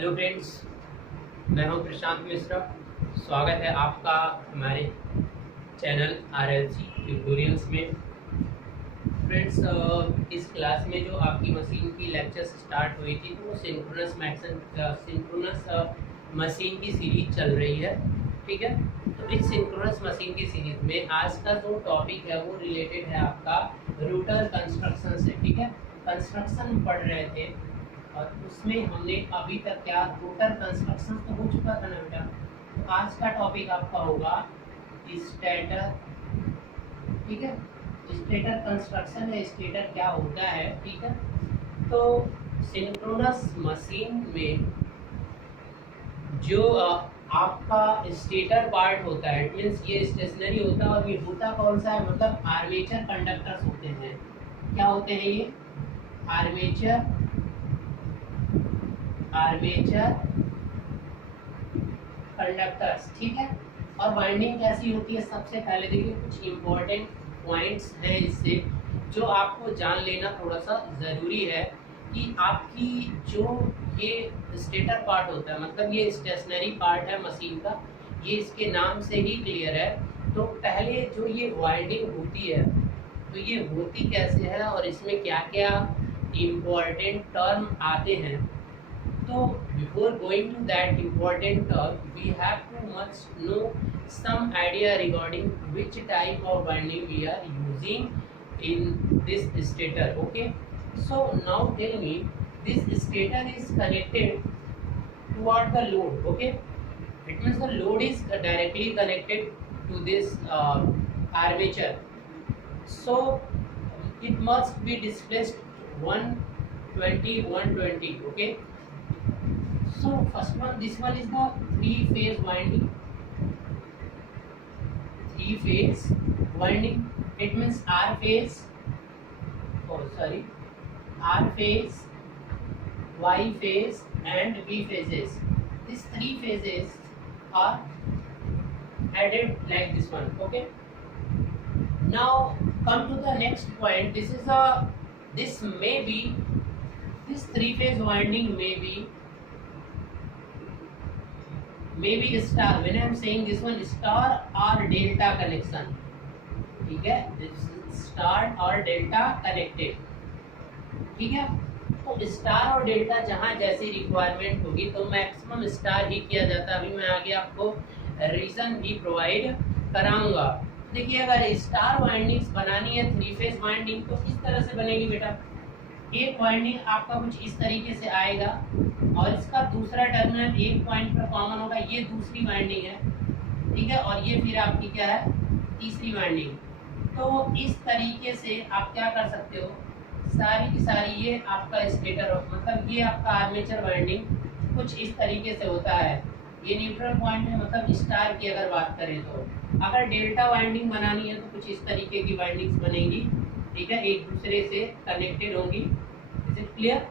Hello friends, मैं हूं प्रशांत मिश्रा। स्वागत है आपका हमारे चैनल RLC ट्यूटोरियल्स में। फ्रेंड्स, इस क्लास में जो आपकी मशीन की लेक्चर्स स्टार्ट हुई थी तो वो सिंक्रोनस मशीन की सीरीज चल रही है। ठीक है, तो इस सिंक्रोनस मशीन की सीरीज में आज का जो टॉपिक है वो रिलेटेड है आपका रूटर कंस्ट्रक्शन से। ठीक है, कंस्ट्रक्शन पढ़ रहे थे और उसमें हमने अभी तक क्या रोटर कंस्ट्रक्शन तो हो चुका था ना बेटा। तो आज का टॉपिक आपका होगा स्टेटर। ठीक है, स्टेटर कंस्ट्रक्शन है, स्टेटर क्या होता है। ठीक है, तो सिंक्रोनस मशीन में जो आपका स्टेटर पार्ट होता है, इट मीन्स ये स्टेशनरी होता है और ये होता कौन सा है, मतलब आर्मेचर कंडक्टर्स होते हैं। क्या होते हैं ये? Armature conductors. ठीक है, और वाइंडिंग कैसी होती है? सबसे पहले देखिए कुछ इंपॉर्टेंट पॉइंट्स हैं इससे जो आपको जान लेना थोड़ा सा ज़रूरी है कि आपकी जो ये स्टेटर पार्ट होता है, मतलब ये स्टेशनरी पार्ट है मशीन का, ये इसके नाम से ही क्लियर है। तो पहले जो ये वाइंडिंग होती है तो ये होती कैसे है और इसमें क्या क्या इम्पोर्टेंट टर्म आते हैं। So before going to that important term, we have to must know some idea regarding which type of winding we are using in this stator. Okay, so now tell me, this stator is connected toward the load. Okay, it means the load is directly connected to this armature. So it must be displaced 120. Okay, so first one, this one is the three-phase winding. Three-phase winding. It means R phase. R phase, Y phase, and V phases. These three phases are added like this one. Okay. Now come to the next point. This three-phase winding may be star. When I am saying this one, star or delta connection. ठीक है, star और delta connected. ठीक है, तो star और delta जहाँ जैसी requirement होगी तो मैक्सिमम स्टार ही किया जाता है। अभी मैं आगे आपको रीजन भी प्रोवाइड कराऊंगा। देखिए, अगर स्टार वाइंडिंग्स बनानी है थ्री फेज वाइंडिंग तो किस तरह से बनेगी बेटा? एक वाइंडिंग आपका कुछ इस तरीके से आएगा और इसका दूसरा टर्मिनल एक पॉइंट पर कॉमन होगा, ये दूसरी वाइंडिंग है। ठीक है, और ये फिर आपकी क्या है? तीसरी वाइंडिंग। तो इस तरीके से आप क्या कर सकते हो, सारी की सारी ये आपका स्टेटर, मतलब ये आपका आर्मेचर वाइंडिंग कुछ इस तरीके से होता है। ये न्यूट्रल पॉइंट है, मतलब स्टार की अगर बात करें तो। अगर डेल्टा वाइंडिंग बनानी है तो कुछ इस तरीके की वाइंडिंग्स बनेगी। ठीक है, एक दूसरे से कनेक्टेड होंगी। Is it clear?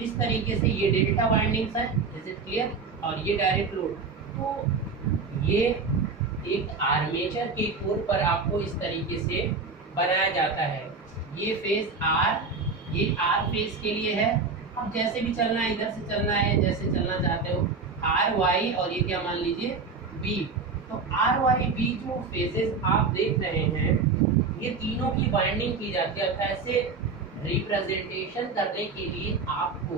इस तरीके से ये डेल्टा वाइंडिंग्स है। Is it clear? और ये डायरेक्ट लोड। तो ये एक आर्मेचर के कोर पर आपको इस तरीके से बनाया जाता है। ये फेज R, ये R फेज के लिए है। अब जैसे भी चलना है, इधर से चलना है, जैसे चलना चाहते हो, R Y और ये क्या मान लीजिए B। तो R Y B जो फेजेस आप देख रहे हैं, ये तीनों की बाइंडिंग की जाती है। ऐसे रिप्रेजेंटेशन करने के लिए आपको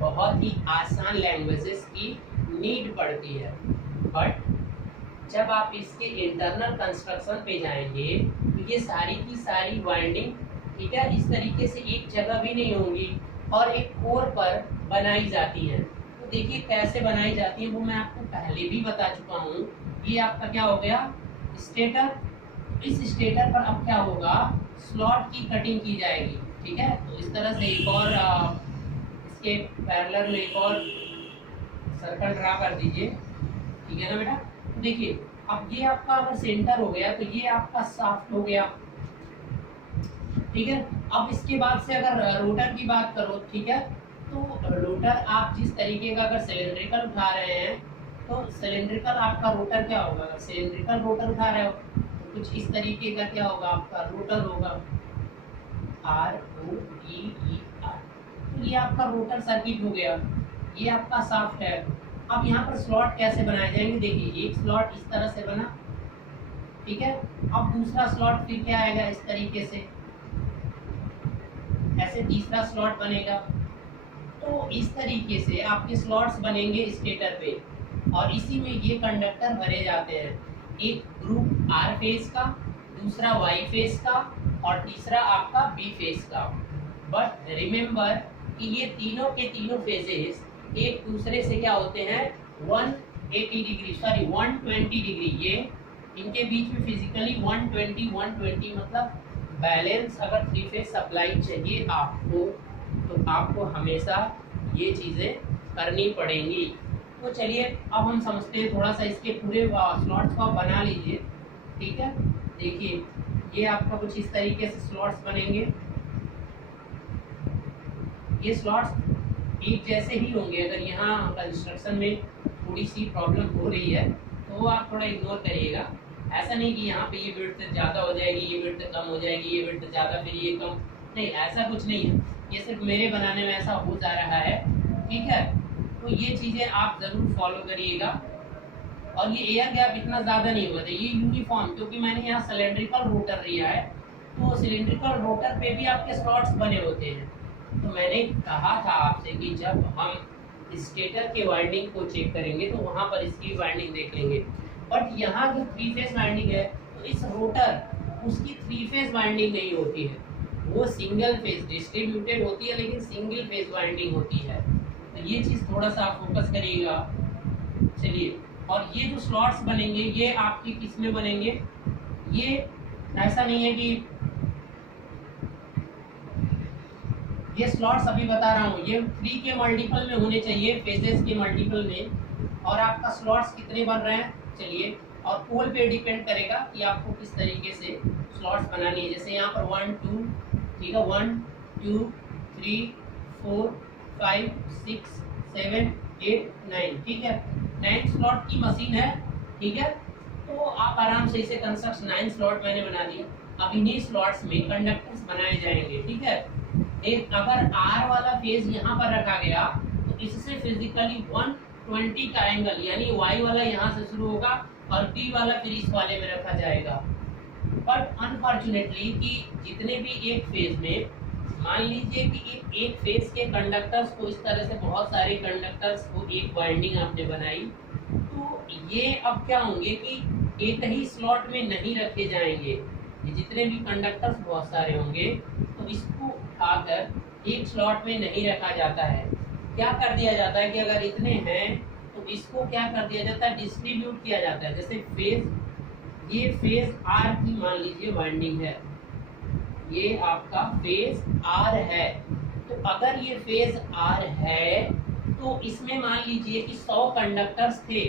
बहुत ही आसान लैंग्वेजेस की नीड पड़ती है, बट जब आप इसके इंटरनल कंस्ट्रक्शन पे जाएंगे तो ये सारी की सारी वाइंडिंग, ठीक है, इस तरीके से एक जगह भी नहीं होंगी और एक कोर पर बनाई जाती हैं। तो देखिए कैसे बनाई जाती है वो मैं आपको पहले भी बता चुका हूँ। ये आपका क्या हो गया? स्टेटर। इस स्टेटर पर अब क्या होगा? स्लॉट की कटिंग की जाएगी। ठीक है, तो इस तरह से एक और इसके पैरेलल में एक और सर्कल ड्रा कर दीजिए। ठीक है ना बेटा? देखिए, अब ये आपका अगर सेंटर हो गया तो ये आपका शाफ्ट हो गया। ठीक है, अब इसके बाद से अगर रोटर की बात करो, ठीक है, तो रोटर आप जिस तरीके का अगर सिलेंड्रिकल उठा रहे हैं तो सिलेंड्रिकल आपका रोटर क्या होगा? अगर सिलेंड्रिकल रोटर उठा रहे हो तो कुछ इस तरीके का क्या होगा? आपका रोटर होगा, ROTER। तो ये आपका रोटर सर्किट हो गया। ये आपका शाफ्ट है। अब यहाँ पर स्लॉट कैसे बनाए जाएंगे, देखिए एक स्लॉट इस तरह से बना, ठीक है। अब दूसरा स्लॉट फिर क्या आएगा, इस तरीके से, ऐसे तीसरा स्लॉट बनेगा। तो इस तरीके से आपके स्लॉट्स बनेंगे स्टेटर पे, और इसी में ये कंडक्टर भरे जाते हैं, एक ग्रुप आर फेज का, दूसरा वाई फेज का, और तीसरा आपका बी फेज का। बट रिमेंबर कि ये तीनों के तीनों फेजेस एक दूसरे से क्या होते हैं, 180 डिग्री, सॉरी 120 डिग्री, ये इनके बीच में फिजिकली 120 मतलब बैलेंस। अगर थ्री फेज सप्लाई चाहिए आपको, तो आपको हमेशा ये चीज़ें करनी पड़ेंगी। तो चलिए अब हम समझते हैं थोड़ा सा, इसके पूरे स्लॉट्स को आप बना लीजिए, ठीक है। देखिए ये आपका कुछ इस तरीके से स्लॉट्स बनेंगे। ये स्लॉट्स एक जैसे ही होंगे। अगर यहाँ कंस्ट्रक्शन में थोड़ी सी प्रॉब्लम हो रही है तो वो आप थोड़ा इग्नोर करिएगा। ऐसा नहीं कि यहाँ पे ये विड्थ ज़्यादा हो जाएगी, ये विड्थ कम हो जाएगी, ये विड्थ ज़्यादा फिर ये कम, नहीं, ऐसा कुछ नहीं है। ये सिर्फ मेरे बनाने में ऐसा हो जा रहा है, ठीक है। तो ये चीज़ें आप ज़रूर फॉलो करिएगा। और ये एयर गैप इतना ज़्यादा नहीं होगा, ये यूनिफॉर्म, क्योंकि मैंने यहाँ सिलेंड्रिकल रोटर लिया है, तो सिलेंड्रिकल रोटर पे भी आपके स्लॉट्स बने होते हैं। तो मैंने कहा था आपसे कि जब हम स्टेटर के वाइंडिंग को चेक करेंगे तो वहाँ पर इसकी वाइंडिंग देख लेंगे। बट यहाँ जो थ्री फेज वाइंडिंग है, तो इस रोटर उसकी थ्री फेज वाइंडिंग नहीं होती है, वो सिंगल फेज डिस्ट्रीब्यूटेड होती है, लेकिन सिंगल फेज वाइंडिंग होती है। तो ये चीज़ थोड़ा सा आप फोकस करिएगा। चलिए, और ये जो स्लॉट्स बनेंगे ये आपके किस में बनेंगे, ये ऐसा नहीं है कि ये स्लॉट्स अभी बता रहा हूँ, ये 3 के मल्टीपल में होने चाहिए, फेजेस के मल्टीपल में। और आपका स्लॉट्स कितने बन रहे हैं, चलिए, और पोल पे डिपेंड करेगा कि आपको किस तरीके से स्लॉट्स बनानी है। जैसे यहाँ पर 1 2, ठीक है, 1 2 3 4 5 6 7 8 9, ठीक है, 9 स्लॉट की मशीन है, ठीक है। तो आप आराम से इसे कंस्ट्रक्ट, 9 स्लॉट मैंने बना दिया। अब इन्हीं स्लॉट्स में कंडक्टर्स बनाए जाएंगे, ठीक है। एक अगर आर वाला फेज यहाँ पर रखा गया तो इससे फिजिकली 120 का एंगल, यानी वाई वाला यहाँ से शुरू होगा और पी वाला फिर इस वाले में रखा जाएगा। बट अनफॉर्चुनेटली कि जितने भी एक फेज में, मान लीजिए कि एक फेज के कंडक्टर्स को इस तरह से बहुत सारे कंडक्टर्स को एक वाइंडिंग आपने बनाई, तो ये अब क्या होंगे कि एक ही स्लॉट में नहीं रखे जाएंगे। जितने भी कंडक्टर्स बहुत सारे होंगे तो इसको उठाकर एक स्लॉट में नहीं रखा जाता है। क्या कर दिया जाता है कि अगर इतने हैं तो इसको क्या कर दिया जाता है, डिस्ट्रीब्यूट किया जाता है। जैसे फेज, ये फेज आर की मान लीजिए वाइंडिंग है, ये आपका फेज आर है। तो अगर ये फेज आर है तो इसमें मान लीजिए कि 100 कंडक्टर्स थे,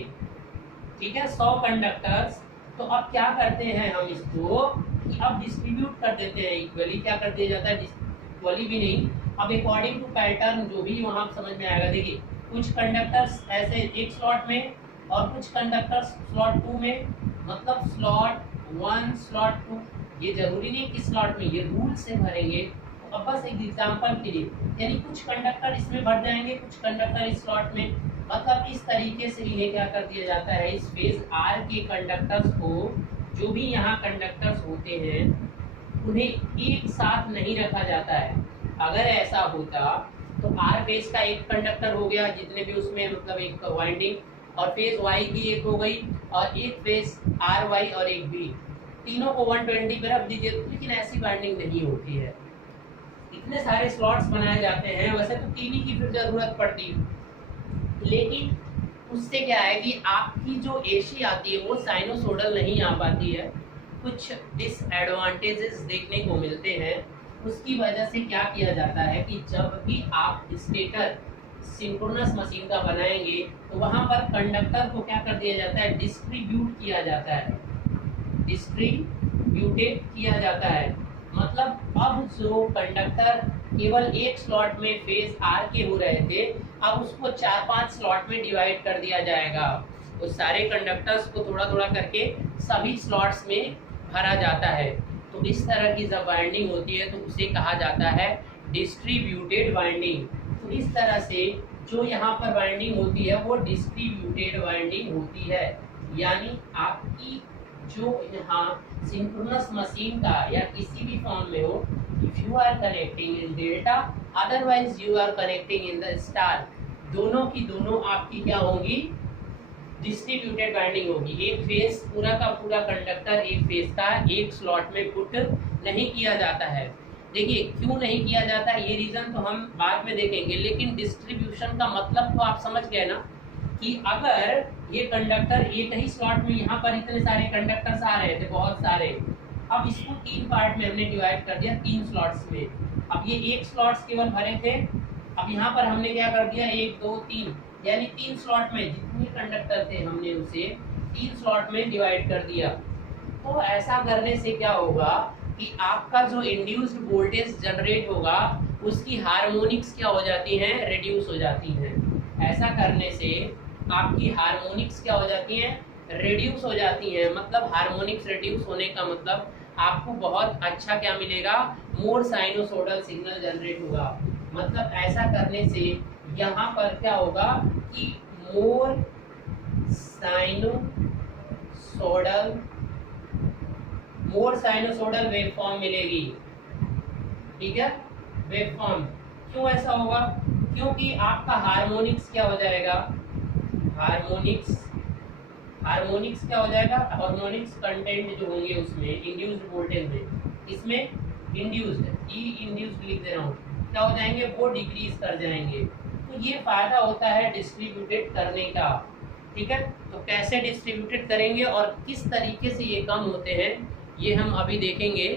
ठीक है, 100 कंडक्टर्स। तो अब क्या करते हैं हम इसको कि अब डिस्ट्रीब्यूट कर देते हैं इक्वली। क्या कर दिया जाता है, इक्वली भी नहीं, अब अकॉर्डिंग टू पैटर्न जो भी वहाँ समझ में आएगा। देखिए कुछ कंडक्टर्स ऐसे एक स्लॉट में और कुछ कंडक्टर्स स्लॉट 2 में, मतलब स्लॉट 1 स्लॉट 2, ये जरूरी नहीं कि स्लॉट में, ये रूल से भरेंगे। तो अब बस एक एग्जाम्पल के लिए, यानी कुछ कंडक्टर इसमें भर जाएंगे, कुछ कंडक्टर इस स्लॉट में, मतलब इस तरीके से इन्हें क्या कर दिया जाता है, इस फेज आर के कंडक्टर्स को, जो भी यहाँ कंडक्टर्स होते हैं उन्हें एक साथ नहीं रखा जाता है। अगर ऐसा होता तो आर फेज का एक कंडक्टर हो गया, जितने भी उसमें मतलब एक वाइंडिंग, और फेज वाई की एक हो गई, और एक फेज आर वाई और एक बी, तीनों को 120 पे रख दीजिए। लेकिन ऐसी वाइंडिंग नहीं होती है, इतने सारे स्लॉट्स बनाए जाते हैं। वैसे तो 3 ही की फिर जरूरत पड़ती है, लेकिन उससे क्या है कि आपकी जो एसी आती है वो साइनोसोडल नहीं आ पाती है, कुछ डिसएडवांटेजेस देखने को मिलते हैं। उसकी वजह से क्या किया जाता है कि जब भी आप स्टेटर सिंक्रोनस मशीन का बनाएंगे तो वहाँ पर कंडक्टर को क्या कर दिया जाता है, डिस्ट्रीब्यूट किया जाता है, डिस्ट्रीब्यूटेड किया जाता है। मतलब अब जो कंडक्टर केवल एक स्लॉट में फेज आर के हो रहे थे, अब उसको 4-5 स्लॉट में डिवाइड कर दिया जाएगा। उस सारे कंडक्टर्स को थोड़ा थोड़ा करके सभी स्लॉट्स में भरा जाता है। तो इस तरह की जब वाइंडिंग होती है तो उसे कहा जाता है डिस्ट्रीब्यूटेड वाइंडिंग। तो इस तरह से जो यहाँ पर बाइंडिंग होती है वो डिस्ट्रीब्यूटेड बाइंडिंग होती है, यानी आपकी जो यहाँ सिंक्रोनस मशीन का या किसी भी फॉर्म में हो, if you are connecting in delta otherwise you are connecting in the star, दोनों की दोनों आपकी क्या होंगी, डिस्ट्रीब्यूटेड बाइंडिंग होगी। एक फेस पूरा का पूरा कंडक्टर एक फेस का एक स्लॉट में पुट नहीं किया जाता है। देखिए क्यों नहीं किया जाता है, ये रीजन तो हम बाद में देखेंगे, लेकिन डिस्ट्रीब्यूशन का मतलब तो आप समझ गए ना कि अगर ये कंडक्टर एक ही स्लॉट में, यहाँ पर इतने सारे कंडक्टर्स आ रहे थे बहुत सारे, अब इसको 3 पार्ट में हमने डिवाइड कर दिया 3 स्लॉट्स में। अब ये एक स्लॉट्स केवल भरे थे, अब यहाँ पर हमने क्या कर दिया 1 2 3, यानी 3 स्लॉट में जितने कंडक्टर थे हमने उसे 3 स्लॉट में डिवाइड कर दिया। तो ऐसा करने से क्या होगा कि आपका जो इंड्यूस्ड वोल्टेज जनरेट होगा उसकी हार्मोनिक्स क्या हो जाती हैं, रिड्यूस हो जाती हैं। ऐसा करने से आपकी हार्मोनिक्स क्या हो जाती हैं, रिड्यूस हो जाती हैं। मतलब हार्मोनिक्स रिड्यूस होने का मतलब आपको बहुत अच्छा क्या मिलेगा, मोर साइनोसोडल सिग्नल जनरेट होगा। मतलब ऐसा करने से यहाँ पर क्या होगा कि मोर साइनोसोडल वेवफॉर्म मिलेगी। ठीक है, वेवफॉर्म। क्यों ऐसा होगा, क्योंकि आपका हार्मोनिक्स क्या हो जाएगा, हार्मोनिक्स क्या हो जाएगा, हार्मोनिक्स कंटेंट जो होंगे उसमें इंड्यूस्ड वोल्टेज में, इसमें इंड्यूस्ड लिख दे रहा हूँ, क्या हो जाएंगे, वो डिक्रीज कर जाएंगे। तो ये फायदा होता है डिस्ट्रीब्यूटेड करने का। ठीक है, तो कैसे डिस्ट्रीब्यूटेड करेंगे और किस तरीके से ये कम होते हैं ये हम अभी देखेंगे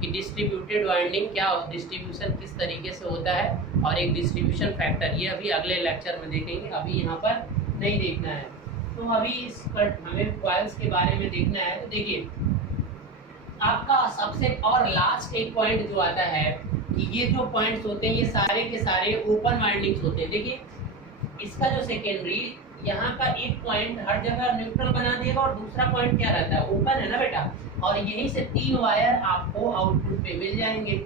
कि डिस्ट्रीब्यूटेड वाइंडिंग क्या, डिस्ट्रीब्यूशन किस तरीके से होता है और एक डिस्ट्रीब्यूशन फैक्टर, ये अभी अगले लेक्चर में देखेंगे, अभी यहाँ पर नहीं देखना है। तो अभी इस हमें कॉइल्स के बारे में देखना है। तो देखिए आपका सबसे और लास्ट एक पॉइंट जो आता है कि ये जो पॉइंट्स होते हैं ये सारे के सारे ओपन वाइंडिंग्स होते हैं। देखिए इसका जो सेकेंडरी यहाँ का एक पॉइंट हर जगह न्यूट्रल बना देगा और दूसरा पॉइंट क्या रहता है, ओपन है ना बेटा, और यहीं से 3 वायर आपको आउटपुट पे मिल जाएंगे।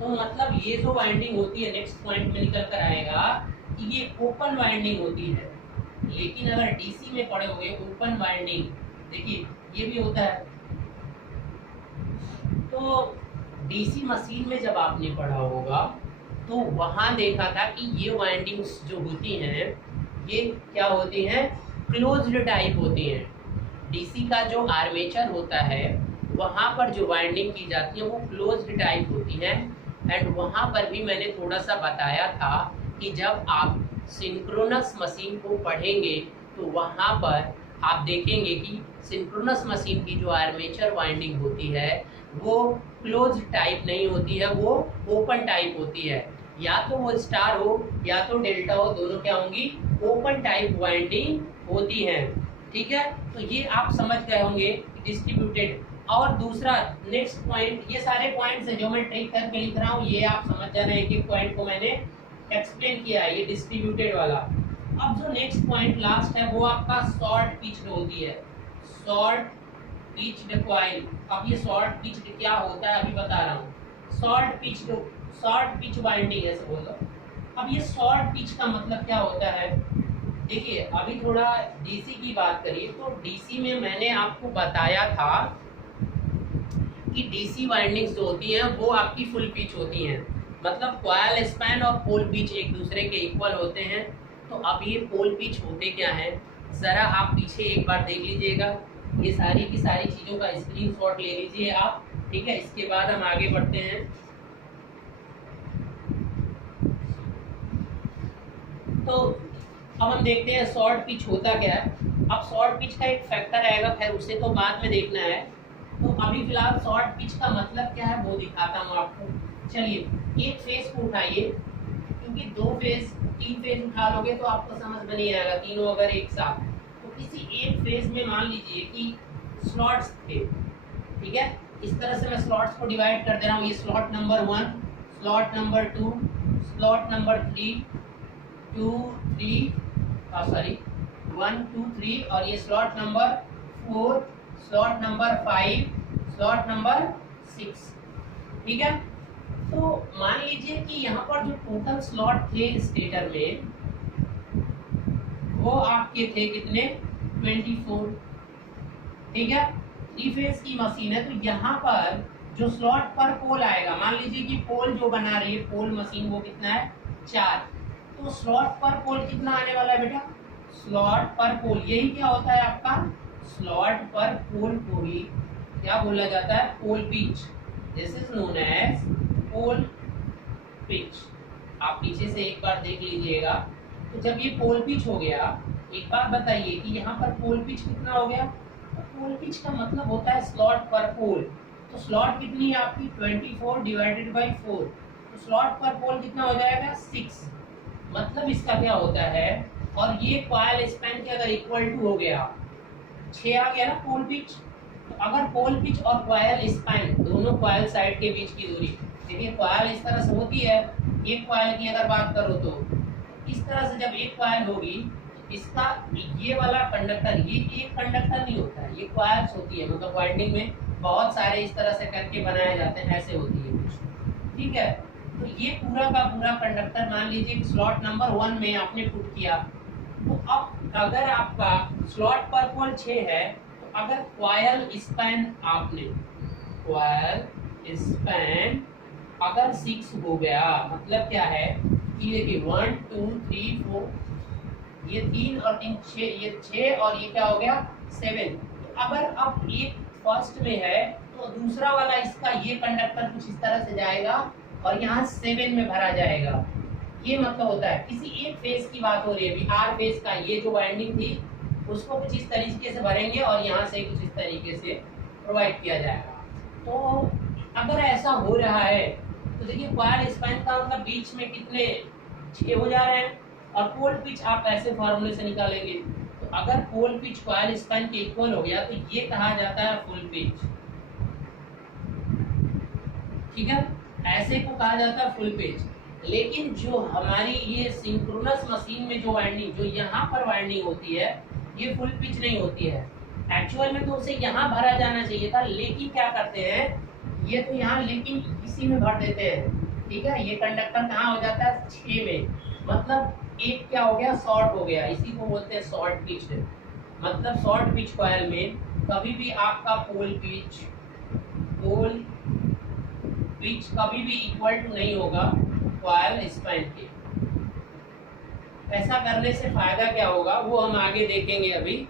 तो मतलब ये जो वाइंडिंग होती है, नेक्स्ट पॉइंट में निकल कर आएगा कि ये ओपन वाइंडिंग होती है। लेकिन अगर डीसी में पड़े हुए ओपन वाइंडिंग, देखिए ये भी होता है। तो डीसी मशीन में जब आपने पढ़ा होगा तो वहां देखा था कि ये वाइंडिंग्स जो होती हैं ये क्या होती हैं, क्लोज्ड टाइप होती हैं। डीसी का जो आर्मेचर होता है वहां पर जो वाइंडिंग की जाती है वो क्लोज्ड टाइप होती है। एंड वहां पर भी मैंने थोड़ा सा बताया था कि जब आप सिंक्रोनस मशीन को पढ़ेंगे तो वहां पर आप देखेंगे कि सिंक्रोनस मशीन की जो आर्मेचर वाइंडिंग होती है वो क्लोज टाइप नहीं होती है, वो ओपन टाइप होती है। या तो वो स्टार हो या तो डेल्टा हो, दोनों क्या होंगी, ओपन टाइप वाइंडिंग होती है। ठीक है, तो ये आप समझ गए होंगे डिस्ट्रीब्यूटेड। और दूसरा नेक्स्ट पॉइंट, ये सारे पॉइंट्स हैं जो मैं ट्रिक करके लिख रहा हूँ, ये आप समझ जाना, एक एक पॉइंट को मैंने एक्सप्लेन किया है, ये डिस्ट्रीब्यूटेड वाला। अब जो नेक्स्ट पॉइंट लास्ट है वो आपका शॉर्ट पिच्ड होती है, शॉर्ट पिच्ड कॉइल। अब ये शॉर्ट पिच्ड क्या होता है अभी बता रहा हूँ। शॉर्ट पिच वाइंडिंग ऐसे बोलो। अब ये शॉर्ट पिच का मतलब क्या होता है, देखिए अभी थोड़ा डीसी की बात करिए तो डीसी में मैंने आपको बताया था कि डीसी वाइंडिंग्स जो होती हैं वो आपकी फुल पिच होती हैं। मतलब कॉइल स्पैन और पोल पिच एक दूसरे के इक्वल होते हैं। तो अब ये पोल पिच होते क्या हैं, ज़रा आप पीछे एक बार देख लीजिएगा, ये सारी की सारी चीज़ों का स्क्रीनशॉट ले लीजिए आप। ठीक है, इसके बाद हम आगे बढ़ते हैं। तो अब हम देखते हैं शॉर्ट पिच होता क्या है। अब शॉर्ट पिच का एक फैक्टर आएगा, खैर उसे तो बाद में देखना है। तो अभी फिलहाल शॉर्ट पिच का मतलब क्या है वो दिखाता हूँ आपको। चलिए एक फेज को उठाइए, क्योंकि 2 फेज 3 फेज उठा लोगे तो आपको समझ में नहीं आएगा, तीनों अगर एक साथ। तो किसी एक फेज में मान लीजिए कि स्लॉट्स थे। ठीक है, इस तरह से मैं स्लॉट्स को डिवाइड कर दे रहा हूँ। ये slot number 1, slot number 2, slot number 3, 1 2 3, और ये slot number 4, slot number 5, slot number 6। ठीक है, तो मान लीजिए कि यहाँ पर जो टोटल स्लॉट थे स्टेटर में वो आपके थे कितने 24। ठीक है, 3 फेज की मशीन है, तो यहाँ पर जो स्लॉट पर पोल आएगा, मान लीजिए कि पोल जो बना रही है पोल मशीन वो कितना है 4, तो स्लॉट पर पोल कितना आने वाला है बेटा, स्लॉट पर पोल यही क्या होता है आपका, स्लॉट पर पोल को ही क्या बोला जाता है, pole pitch, this is known as pole pitch. आप पीछे से एक बार देख लीजिएगा। तो जब ये पोल पिच हो गया, एक बात बताइए कि यहाँ पर पोल पिच कितना हो गया, तो पोल पिच का मतलब होता है स्लॉट पर पोल, तो स्लॉट कितनी है आपकी 24 डिवाइडेड बाई 4, तो स्लॉट पर पोल कितना हो जाएगा 6। मतलब इसका क्या होता है, और ये कॉइल स्पैन के अगर इक्वल टू हो गया 6 आ गया ना पोल पिच, तो अगर पोल पिच और कॉइल स्पैन दोनों कॉइल साइड के बीच की दूरी, देखिए कॉइल इस तरह से होती है, एक कॉइल की अगर बात करो तो इस तरह से जब एक कॉइल होगी, इसका ये वाला कंडक्टर, ये एक कंडक्टर नहीं होता है, ये कॉइल्स होती है, मतलब वाइंडिंग में बहुत सारे इस तरह से करके बनाए जाते हैं, ऐसे होती है कुछ। ठीक है, तो ये पूरा का पूरा कंडक्टर मान लीजिए स्लॉट नंबर 1 में आपने पुट किया, तो अब अगर आपका स्लॉट पर पोल 6 है, तो अगर कॉइल स्पैन आपने कॉइल स्पैन अगर 6 हो गया, मतलब क्या है कि देखिए 1 2 3 4, ये 3 और 3 6, ये 6 और ये क्या हो गया 7। तो अगर अब एक फर्स्ट में है तो दूसरा वाला इसका ये कंडक्टर कुछ इस तरह से जाएगा और यहाँ 7 में भरा जाएगा, ये मतलब होता है। किसी एक फेज की बात हो रही है, अभी आर फेज का ये जो वाइंडिंग थी उसको कुछ इस तरीके से भरेंगे और यहाँ से कुछ इस तरीके से प्रोवाइड किया जाएगा। तो अगर ऐसा हो रहा है तो देखिए कॉइल स्पैन का मतलब बीच में कितने 6 हो जा रहे हैं, और पोल पिच आप ऐसे फॉर्मूले से निकालेंगे, तो अगर पोल पिच कॉइल स्पैन के इक्वल हो गया तो ये कहा जाता है फुल पिच। ठीक है, ऐसे को कहा जाता है फुल पिच। लेकिन जो हमारी ये सिंक्रोनस मशीन में जो वाइंडिंग, जो यहाँ पर वाइंडिंग होती है, ये फुल पिच नहीं होती है। एक्चुअल में तो उसे यहाँ भरा जाना चाहिए था, लेकिन क्या करते हैं, ये तो यहाँ लेकिन इसी में भर देते हैं। ठीक है, ये कंडक्टर कहाँ हो जाता है 6 में, मतलब एक क्या हो गया शॉर्ट हो गया, इसी को बोलते हैं शॉर्ट पिच। मतलब शॉर्ट पिच कॉइल में कभी भी आपका पोल पिच कभी भी इक्वल टू नहीं होगा कॉइल स्पैन के। ऐसा करने से फायदा क्या होगा वो हम आगे देखेंगे, अभी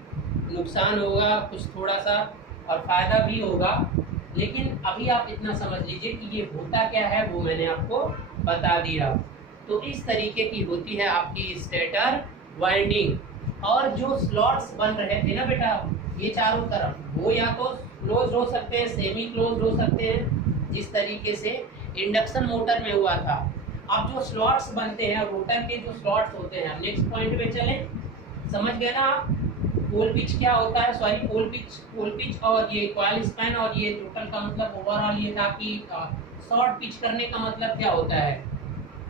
नुकसान होगा कुछ थोड़ा सा और फायदा भी होगा, लेकिन अभी आप इतना समझ लीजिए कि ये होता क्या है वो मैंने आपको बता दिया। तो इस तरीके की होती है आपकी स्टेटर वाइंडिंग। और जो स्लॉट्स बन रहे थे ना बेटा ये चारों तरफ, वो या तो क्लोज हो सकते हैं, सेमी क्लोज हो सकते हैं, जिस तरीके से इंडक्शन मोटर में हुआ था। अब जो स्लॉट्स बनते हैं रोटर के जो स्लॉट्स होते हैं, नेक्स्ट पॉइंट पे चले, समझ गए ना आप पोल पिच क्या होता है, सॉरी पोल पिच और ये कॉइल स्पैन और ये टोटल का मतलब ओवरऑल ये था कि शॉर्ट पिच करने का मतलब क्या होता है।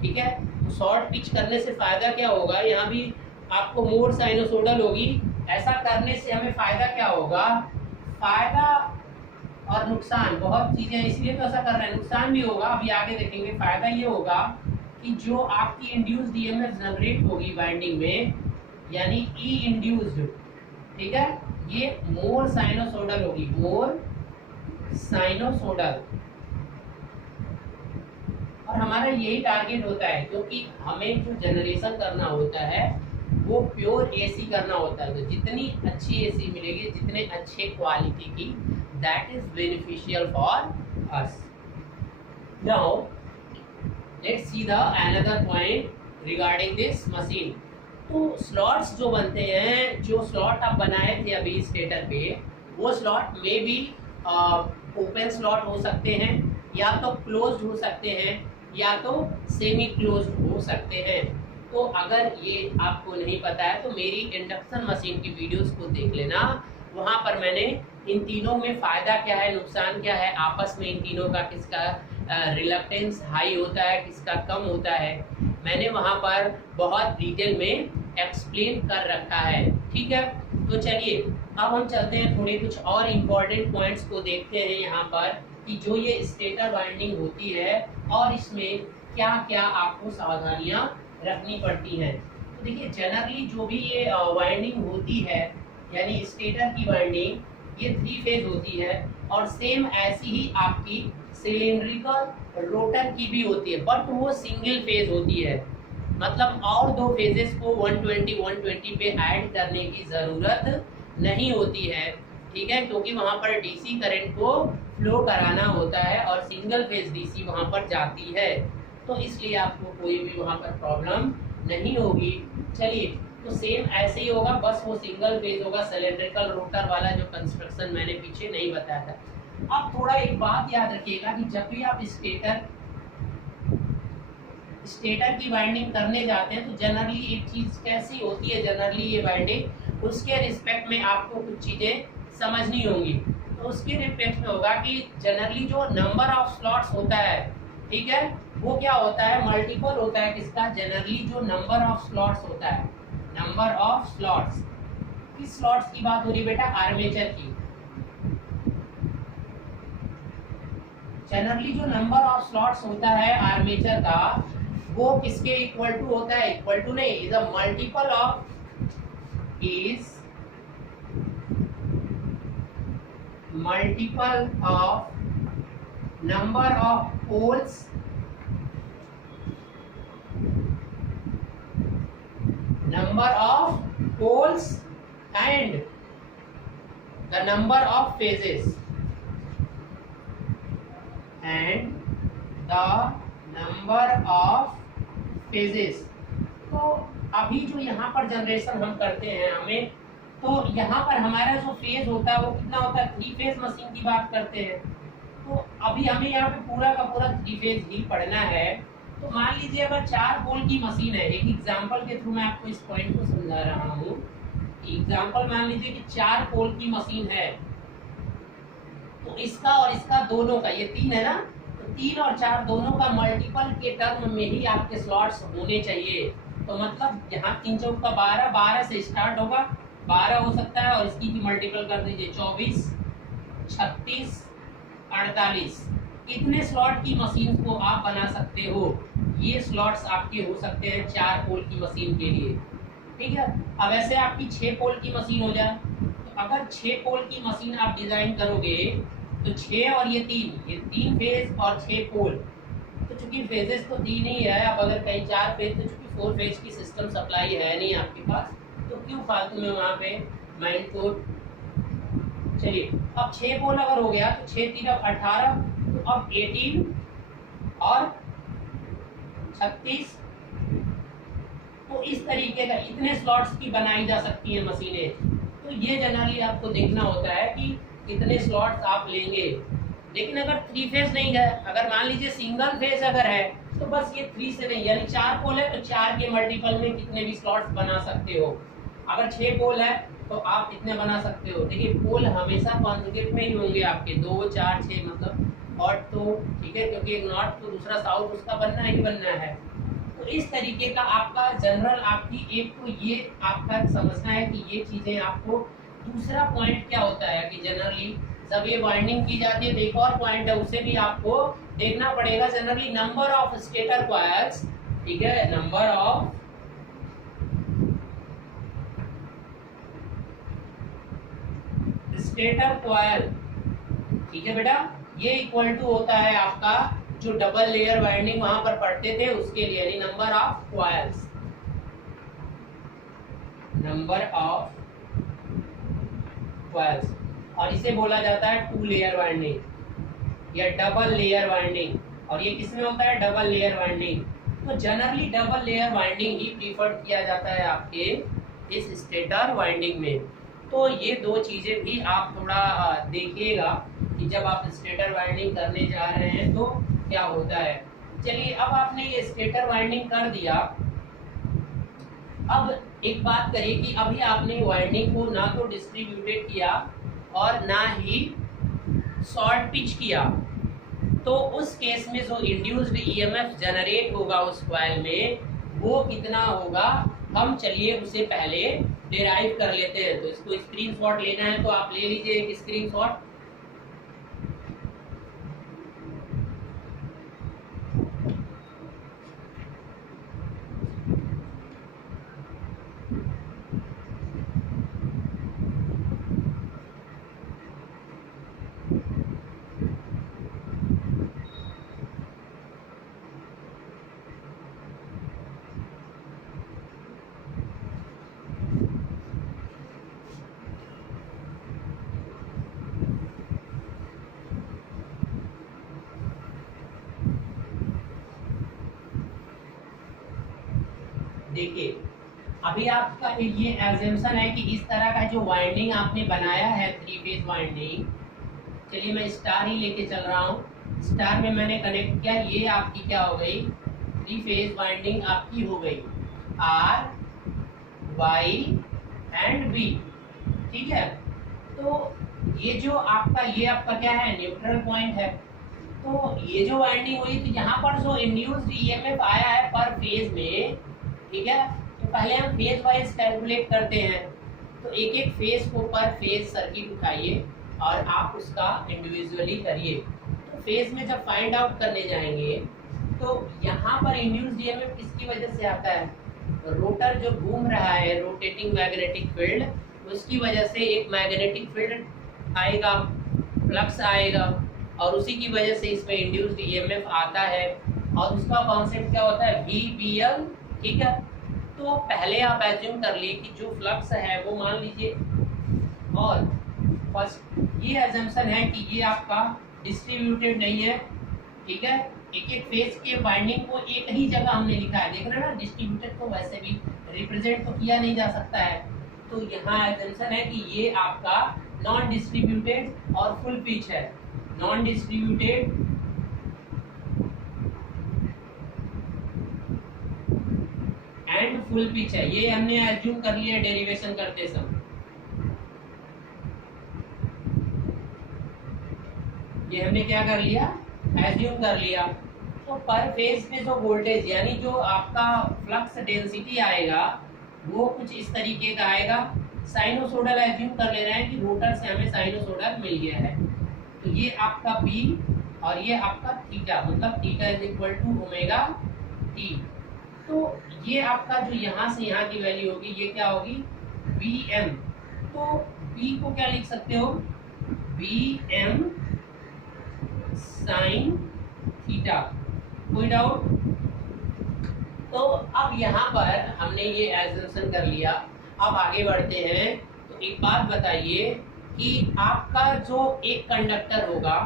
ठीक है, तो शॉर्ट पिच करने से फायदा क्या होगा, यहाँ भी आपको मोर साइनोसोडल होगी। ऐसा करने से हमें फायदा क्या होगा, फायदा और नुकसान बहुत चीजें, इसलिए तो ऐसा कर रहे हैं, नुकसान भी होगा अभी आगे देखेंगे। फायदा ये होगा कि जो आपकी इंड्यूस्ड ईएमएफ जनरेट होगी वाइंडिंग में, यानी ई इंड्यूस्ड, ठीक है, ये मोर साइनोसोडल होगी, मोर साइनोसोडल। और हमारा यही टारगेट होता है, क्योंकि हमें जो जनरेशन करना होता है वो प्योर एसी करना होता है। तो जितनी अच्छी एसी मिलेगी, जितने अच्छे क्वालिटी की, that is beneficial for us. Now let's see the another point regarding this machine. तो स्लॉट्स जो बनते हैं, जो स्लॉट आप बनाए थे अभी स्टेटर पे, वो स्लॉट में भी ओपन स्लॉट हो सकते हैं, या तो क्लोज्ड हो सकते हैं, या तो सेमी क्लोज्ड हो सकते हैं। तो अगर ये आपको नहीं पता है तो मेरी इंडक्शन मशीन की वीडियोस को देख लेना, वहाँ पर मैंने इन तीनों में फ़ायदा क्या है, नुकसान क्या है, आपस में इन तीनों का किसका रिलक्टेंस हाई होता है, किसका कम होता है, मैंने वहाँ पर बहुत डिटेल में एक्सप्लेन कर रखा है। ठीक है, तो चलिए अब हम चलते हैं, थोड़े कुछ और इम्पोर्टेंट पॉइंट्स को देखते हैं यहाँ पर कि जो ये स्टेटर वाइंडिंग होती है और इसमें क्या क्या आपको सावधानियाँ रखनी पड़ती हैं। तो देखिए जनरली जो भी ये वाइंडिंग होती है, यानी स्टेटर की वाइंडिंग ये 3 फेज होती है, और सेम ऐसी ही आपकी सिलिंड्रिकल रोटर की भी होती है, बट वो सिंगल फेज होती है। मतलब और 2 फेजेस को 120 पे ऐड करने की ज़रूरत नहीं होती है, ठीक है, क्योंकि वहाँ पर डीसी करंट को फ्लो कराना होता है और सिंगल फेज डीसी वहाँ पर जाती है, तो इसलिए आपको कोई भी वहाँ पर प्रॉब्लम नहीं होगी। चलिए, तो सेम ऐसे ही होगा, बस वो सिंगल फेज होगा, सिलेंड्रिकल रोटर वाला जो कंस्ट्रक्शन मैंने पीछे नहीं बताया था। अब थोड़ा एक बात याद रखिएगा कि जब भी आप स्टेटर की वाइंडिंग करने जाते हैं तो जनरली एक चीज कैसी होती है, जनरली ये वाइंडिंग उसके रिस्पेक्ट में आपको कुछ चीजें समझनी होंगी। तो उसके रिस्पेक्ट में होगा कि जनरली जो नंबर ऑफ स्लॉट्स होता है, ठीक है, वो क्या होता है, मल्टीपल होता है किसका, जनरली जो नंबर ऑफ स्लॉट्स होता है, नंबर ऑफ स्लॉट्स, किस स्लॉट्स की बात हो रही है बेटा, आर्मेचर की। जनरली जो नंबर ऑफ स्लॉट्स होता है आर्मेचर का, वो किसके इक्वल टू होता है, इक्वल टू नहीं, is a multiple of, is multiple of number of poles and the number of phases तो अभी जो यहाँ पर जनरेशन हम करते हैं हमें, तो यहाँ पर हमारा जो फेज होता है वो कितना होता है, 3 फेज मशीन की बात करते हैं। तो अभी हमें यहाँ पे पूरा का पूरा 3 फेज ही पढ़ना है। तो मान लीजिए अगर 4 पोल की मशीन है, एक एग्जांपल के थ्रू मैं आपको इस पॉइंट को समझा रहा हूँ। एग्जांपल मान लीजिए कि 4 पोल की मशीन है, तो इसका और इसका दोनों का, ये 3 है ना, तो 3 और 4 दोनों का मल्टीपल के टर्म में ही आपके स्लॉट्स होने चाहिए। तो मतलब यहाँ 3 चौक का 12, 12 से स्टार्ट होगा, 12 हो सकता है, और इसकी भी मल्टीपल कर दीजिए, 24, 36, 48, इतने स्लॉट की मशीन को आप बना सकते हो। ये स्लॉट्स आपके हो सकते हैं 4 पोल की मशीन के लिए, ठीक है। अब ऐसे आपकी 6 पोल की मशीन हो जाए, तो अगर 6 पोल की मशीन आप डिजाइन करोगे तो 6 और ये 3 फेज और 6 पोल, तो चूंकि फेजेस तो 3 ही है, अब अगर कहीं 4 फेज, तो चूंकि 4 फेज की सिस्टम सप्लाई है नहीं आपके पास, तो क्यों फालतू में वहाँ पे माइंड को। चलिए, अब 6 पोल अगर हो गया तो 6 3 अब 18, तो अब 18 और 36, तो इस तरीके का इतने स्लॉट्स की बनाई जा सकती है मशीनें। तो ये जनरली आपको देखना होता है कि कितने स्लॉट्स आप लेंगे। लेकिन अगर 3 फेज नहीं है, अगर मान लीजिए सिंगल फेज अगर है, तो बस ये 3 से नहीं, यानी 4 पोल है तो 4 के मल्टीपल में कितने भी स्लॉट्स बना सकते हो। अगर 6 पोल है तो आप इतने बना सकते हो। देखिए, पोल हमेशा कॉन्जुगेट में ही होंगे आपके, 2 4 6, मतलब और, तो ठीक है, क्योंकि एक नॉर्थ तो दूसरा साउथ, उसका बनना ही बनना है। तो इस तरीके का आपका जनरल, आपकी एक तो ये आपका समझना है कि ये चीजें आपको। दूसरा पॉइंट क्या होता है कि जनरली जब ये वाइंडिंग की जाती है तो एक और पॉइंट है, उसे भी आपको देखना पड़ेगा। Generally number of stator coils, ठीक है, नंबर ऑफ स्टेटर कॉइल, ठीक है बेटा, ये इक्वल टू होता है आपका जो डबल लेयर वाइंडिंग वहां पर पढ़ते थे उसके लिए, यानी number of coils, number of coils, और इसे बोला जाता है 2 लेयर वाइंडिंग या डबल लेयर वाइंडिंग। और ये किसमें होता है, डबल लेयर वाइंडिंग। तो जनरली डबल लेयर वाइंडिंग ही प्रीफर किया जाता है आपके इस स्टेटर वाइंडिंग में। तो ये 2 चीजें भी आप थोड़ा देखिएगा कि जब आप स्टेटर वाइंडिंग करने जा रहे हैं तो क्या होता है। चलिए, अब आपने ये स्टेटर वाइंडिंग कर दिया। अब एक बात करिए कि अभी आपने वाइंडिंग को ना तो डिस्ट्रीब्यूटेड किया और ना ही शॉर्ट पिच किया, तो उस केस में जो इंड्यूस्ड ईएमएफ जनरेट होगा उस कॉइल में, वो कितना होगा, हम चलिए उसे पहले डिराइव कर लेते हैं। तो इसको स्क्रीनशॉट लेना है तो आप ले लीजिए एक स्क्रीनशॉट। देखिए अभी आपका ये एजम्पशन है कि इस तरह का जो वाइंडिंग आपने बनाया है 3 फेज वाइंडिंग, चलिए मैं स्टार ही लेके चल रहा हूँ, स्टार में मैंने कनेक्ट किया, ये आपकी क्या हो गई 3 फेज वाइंडिंग आपकी हो गई आर वाई एंड बी। ठीक है, तो ये जो आपका ये आपका क्या है न्यूट्रल पॉइंट है। तो ये जो वाइंडिंग हुई थी यहाँ पर जो इंड्यूस्ड ईएमएफ आया है पर फेज में, ठीक है, तो पहले हम फेज वाइज कैलकुलेट करते हैं। तो एक एक फेज को पर फेज सर्किट उठाइए और आप उसका इंडिविजुअली करिए। तो फेज में जब फाइंड आउट करने जाएंगे तो यहाँ पर इंड्यूस्ड ईएमएफ किसकी वजह से आता है, रोटर जो घूम रहा है रोटेटिंग मैग्नेटिक फील्ड, उसकी वजह से एक मैग्नेटिक फील्ड आएगा, फ्लक्स आएगा और उसी की वजह से इसमें इंड्यूस्ड ईएमएफ आता है। और उसका कॉन्सेप्ट क्या होता है VBL। ठीक है, तो पहले आप एज्यूम कर लिए कि जो फ्लक्स है वो मान लीजिए, और फर्स्ट ये एजम्पशन है कि ये आपका डिस्ट्रीब्यूटेड नहीं है। ठीक है, एक एक फेज के वाइंडिंग को एक ही जगह हमने लिखा है, देख रहे हैं ना, डिस्ट्रीब्यूटेड को वैसे भी रिप्रेजेंट तो किया नहीं जा सकता है। तो यहाँ एजम्पशन है कि ये आपका नॉन डिस्ट्रीब्यूटेड और फुल पिच है, non distributed and full pitch है, ये हमने एज्यूम कर लिया डेरिवेशन करते समय। ये हमने क्या कर लिया, एज्यूम कर लिया। तो पर फेज पे जो वोल्टेज यानी जो आपका फ्लक्स डेंसिटी आएगा वो कुछ इस तरीके का आएगा। साइनोसोडल एज्यूम कर ले रहे हैं कि रोटर से हमें साइनोसोडल मिल गया है। तो ये आपका बी और ये आपका थीटा, मतलब theta is equal to omega T. तो ये आपका जो यहाँ से यहाँ की वैल्यू होगी ये क्या होगी बी एम। तो बी को क्या लिख सकते हो, बी एम साइन थीटा। कोई डाउट? तो अब यहाँ पर हमने ये एजम्पशन कर लिया। अब आगे बढ़ते हैं। तो एक बात बताइए कि आपका जो एक कंडक्टर होगा,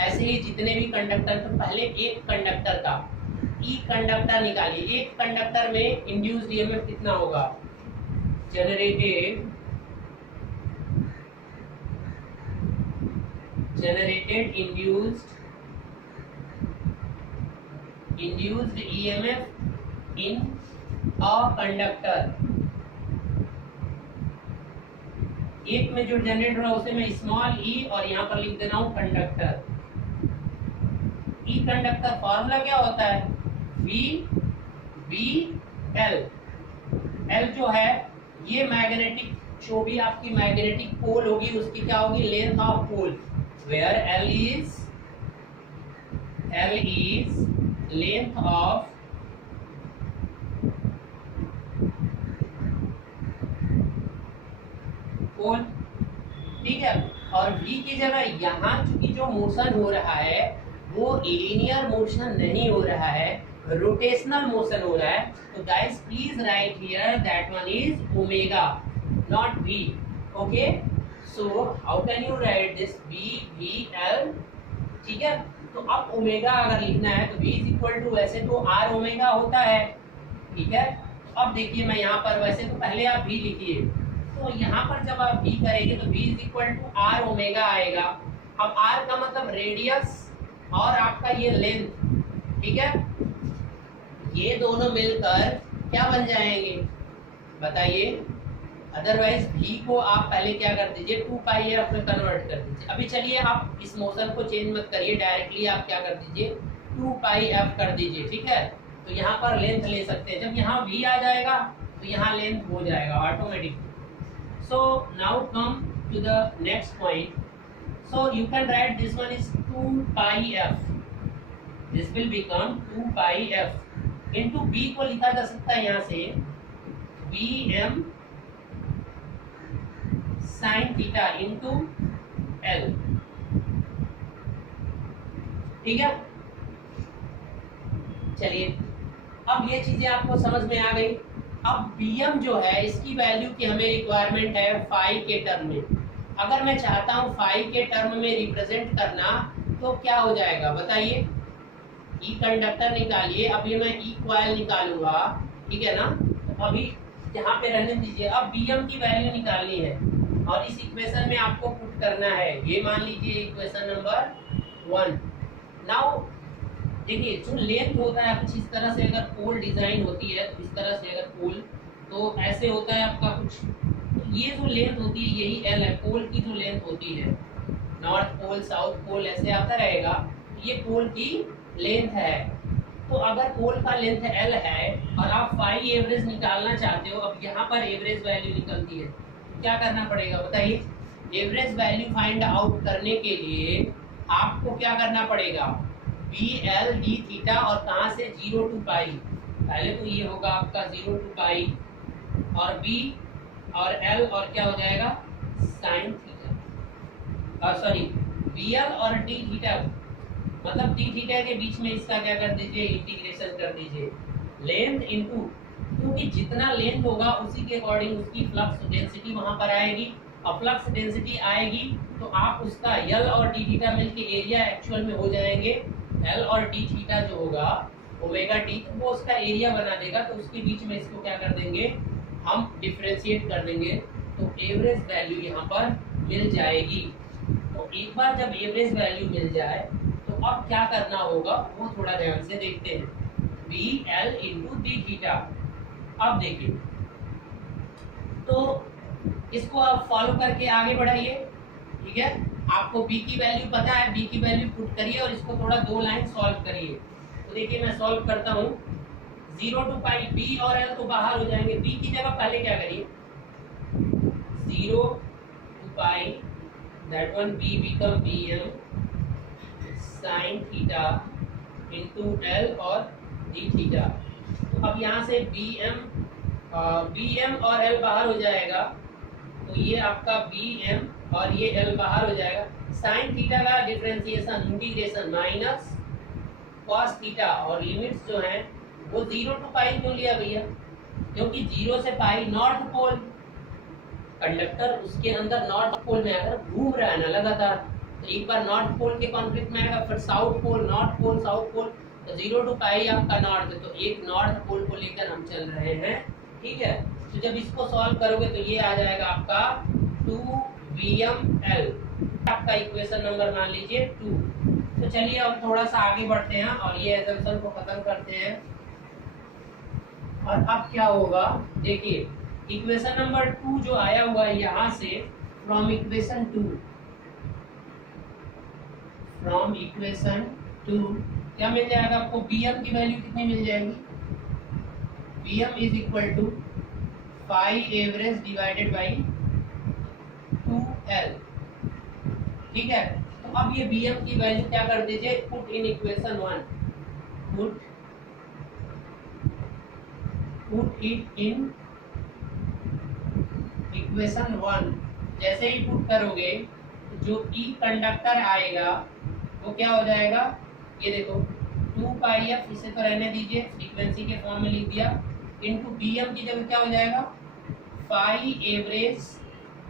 ऐसे ही जितने भी कंडक्टर, तो पहले एक कंडक्टर का ई कंडक्टर निकालिए। एक कंडक्टर में इंड्यूस्ड ईएमएफ कितना होगा, generated induced EMF in a conductor। एक में जो जनरेट हो रहा है उसे मैं स्मॉल ई और यहाँ पर लिख दे रहा हूँ कंडक्टर। ई कंडक्टर फॉर्मूला क्या होता है, VBL। एल जो है ये मैग्नेटिक, जो भी आपकी मैग्नेटिक पोल होगी उसकी क्या होगी, length of pole, where L is length of pole. ठीक है, और V की जगह यहाँ चूंकि जो मोशन हो रहा है वो लीनियर मोशन नहीं हो रहा है, रोटेशनल मोशन हो रहा है। तो guys please right here that one is omega naught V। Okay, so how can you right this VBL। ठीक है, तो अब ओमेगा अगर लिखना है तो V इज इक्वल टू, वैसे तो R ओमेगा होता है। ठीक है, अब देखिए मैं यहाँ पर, वैसे तो पहले आप V लिखिए, तो यहाँ पर जब आप V करेंगे तो V is equal to R omega आएगा। अब R का मतलब रेडियस और आपका ये लेंथ। ठीक है, ये दोनों मिलकर क्या बन जाएंगे बताइए। अदरवाइज V को आप पहले क्या कर दीजिए 2 पाई एफ में कन्वर्ट कर दीजिए। अभी चलिए आप इस मोशन को चेंज मत करिए, डायरेक्टली आप क्या कर दीजिए 2 पाई एफ कर दीजिए। ठीक है, तो यहाँ पर लेंथ ले सकते हैं, जब यहाँ V आ जाएगा तो यहाँ लेंथ हो जाएगा automatic. So now come to the next point. So you can write this one is 2 pi F, this will become 2 pi F into B को लिखा जा सकता है यहाँ से BM sine theta into L। ठीक है, चलिए अब ये चीजें आपको समझ में आ गई। अब BM जो है इसकी वैल्यू की हमें रिक्वायरमेंट है फाई के टर्म में। अगर मैं चाहता हूं फाई के टर्म में रिप्रेजेंट करना तो क्या हो जाएगा बताइए। ई कंडक्टर निकालिए, अब ये मैं ई कॉइल निकालूंगा, ठीक है ना, तो अभी यहाँ पे रहने दीजिए। अब bm की वैल्यू निकालनी है और इस इक्वेशन में आपको पुट करना है। ये मान लीजिए इक्वेशन नंबर 1। नाउ देखिए जो लेंथ होता है कुछ इस तरह से, अगर पोल डिजाइन होती है तो इस तरह से, अगर पोल तो ऐसे होता है आपका कुछ, तो ये जो लेंथ होती है यही एल है। पोल की जो लेंथ होती है, नॉर्थ पोल साउथ पोल ऐसे आता रहेगा, ये पोल की लेंथ है। तो अगर पोल का लेंथ एल है और आप फाई एवरेज निकालना चाहते हो, अब यहाँ पर एवरेज वैल्यू निकलती है, तो क्या करना पड़ेगा बताइए। एवरेज वैल्यू फाइंड आउट करने के लिए आपको क्या करना पड़ेगा, बी एल डी थीटा, और कहाँ से 0 to पाई। पहले तो ये होगा आपका 0 to पाई, और बी और एल और क्या हो जाएगा sine theta, sorry B L और डी थीटा, मतलब डी थीटा के बीच में इसका क्या कर दीजिए, इंटीग्रेशन कर दीजिए। लेंथ इनटू, क्योंकि जितना लेंथ होगा उसी के अकॉर्डिंग उसकी फ्लक्स डेंसिटी वहां पर आएगी, और फ्लक्स डेंसिटी आएगी तो आप उसका एल और डी थीटा मिलके एरिया एक्चुअल में हो जाएंगे। एल और डी थीटा जो होगा ओमेगा टी, तो वो उसका एरिया बना देगा, तो उसके बीच में इसको क्या कर देंगे, हम डिफरेंशिएट कर देंगे, तो एवरेज वैल्यू यहाँ पर मिल जाएगी। तो एक बार जब एवरेज वैल्यू मिल जाए तो अब क्या करना होगा वो थोड़ा ध्यान से देखते हैं। B L into D theta. अब देखिए, तो इसको आप फॉलो करके आगे बढ़ाइए, ठीक है। आपको b की वैल्यू पता है, b की वैल्यू पुट करिए और इसको थोड़ा 2 लाइन सॉल्व करिए। तो देखिए मैं सॉल्व करता हूँ। 0 to पाई, b और l तो बाहर हो जाएंगे, b की जगह पहले क्या करिए, 0 to pi, that one b become bm sin theta into l और d थीटा। तो अब यहाँ से bm और l बाहर हो जाएगा, तो ये आपका bm और ये l बाहर हो जाएगा। साइन थीटा का differentiation integration minus cos theta, और लिमिट्स जो हैं वो 0 to पाई क्यों लिया भैया, क्योंकि 0 से पाई नॉर्थ पोल, कंडक्टर उसके अंदर नॉर्थ पोल में अगर घूम रहा है ना लगातार, तो एक बार नॉर्थ पोल के कॉन्फ्लिक्ट में आएगा, फिर south pole, north pole, south pole, तो 0 to पाई आपका नॉर्थ, तो एक नॉर्थ पोल को लेकर हम चल रहे हैं, ठीक है। तो जब इसको सॉल्व करोगे तो ये आ जाएगा आपका 2VML, आपका इक्वेशन नंबर मान लीजिए 2। तो चलिए अब थोड़ा सा आगे बढ़ते हैं और ये एजम्पशन को खत्म करते हैं। और अब क्या होगा देखिए, इक्वेशन नंबर 2 जो आया हुआ है यहाँ से, फ्रॉम इक्वेशन 2 क्या मिल जाएगा आपको, bm की वैल्यू कितनी मिल जाएगी, bm is equal to phi average divided by 2l, ठीक है। तो अब ये bm की वैल्यू क्या कर दीजिए, put in equation 1, put it in equation 1। जैसे ही पुट करोगे जो ई कंडक्टर आएगा वो क्या हो जाएगा, ये देखो 2 पाई एफ, इसे तो रहने दीजिए, फ्रीक्वेंसी के फॉर्म में लिख दिया, इनटू bm की जगह क्या हो जाएगा, phi average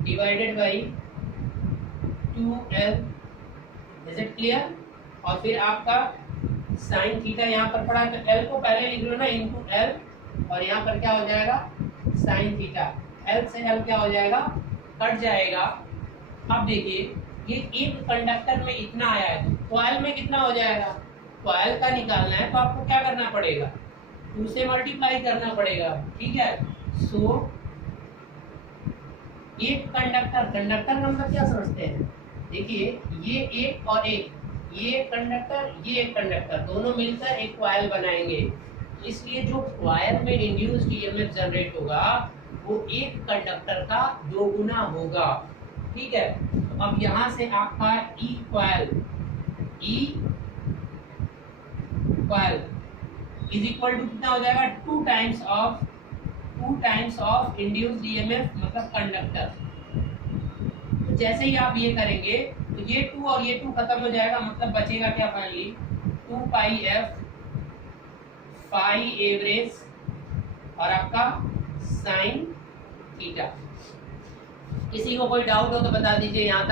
divided by 2l। Is it clear. और फिर आपका साइन थीटा यहाँ पर पड़ा, तो l को पहले लिख लो ना, इनटू l, और यहाँ पर क्या हो जाएगा साइन थीटा, l से l क्या हो जाएगा, कट जाएगा। अब देखिए ये एक कंडक्टर में इतना आया है, कॉइल में कितना हो जाएगा, कॉइल का निकालना है तो आपको क्या करना पड़ेगा, 2 से मल्टीप्लाई करना पड़ेगा, ठीक है। सो एक कंडक्टर, कंडक्टर का मतलब क्या समझते हैं, देखिए ये एक और एक, ये कंडक्टर, ये एक कंडक्टर, दोनों मिलकर एक कॉइल बनाएंगे। इसलिए जो कॉइल में इंड्यूस्ड ईएमएफ जनरेट होगा वो एक कंडक्टर का 2 गुना होगा, ठीक है। तो अब यहाँ से आपका ई कॉइल इज इक्वल टू कितना हो जाएगा, 2 टाइम्स ऑफ इंड्यूस्ड ईएमएफ, मतलब कंडक्टर। तो जैसे ही आप ये करेंगे तो ये 2 और ये 2 खत्म हो जाएगा, मतलब बचेगा क्या finally, 2 pi F phi average और आपका साइन थीटा। किसी को कोई डाउट हो तो बता दीजिए, यहाँ